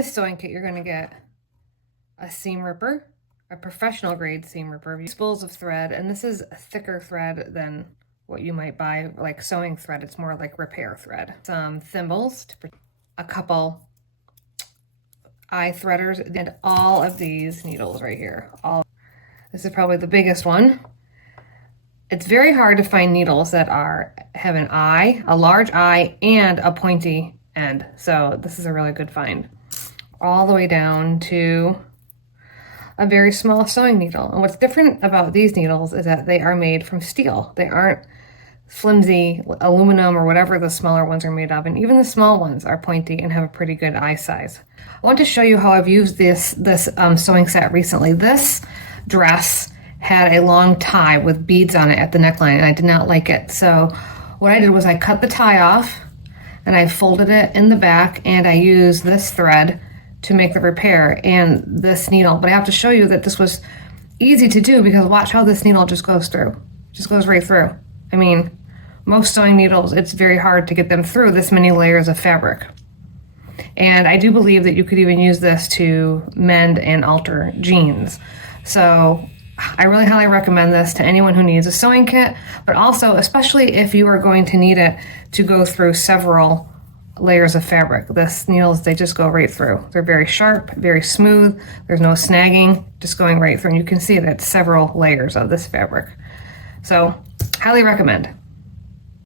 This sewing kit, you're going to get a seam ripper, a professional grade seam ripper, spools of thread, and this is a thicker thread than what you might buy like sewing thread. It's more like repair thread. Some thimbles, a couple eye threaders, and all of these needles right here. This is probably the biggest one. It's very hard to find needles that have an eye, a large eye, and a pointy end. So this is a really good find. All the way down to a very small sewing needle. And what's different about these needles is that they are made from steel. They aren't flimsy aluminum or whatever the smaller ones are made of. And even the small ones are pointy and have a pretty good eye size. I want to show you how I've used this sewing set recently. This dress had a long tie with beads on it at the neckline, and I did not like it. So what I did was I cut the tie off and I folded it in the back, and I used this thread to make the repair and this needle. But I have to show you that this was easy to do, because watch how this needle just goes through. Just goes right through. I mean, most sewing needles, it's very hard to get them through this many layers of fabric. And I do believe that you could even use this to mend and alter jeans. So I really highly recommend this to anyone who needs a sewing kit, but also especially if you are going to need it to go through several layers of fabric. This needles, they just go right through. They're very sharp, very smooth. There's no snagging, just going right through. And you can see that it's several layers of this fabric. So highly recommend.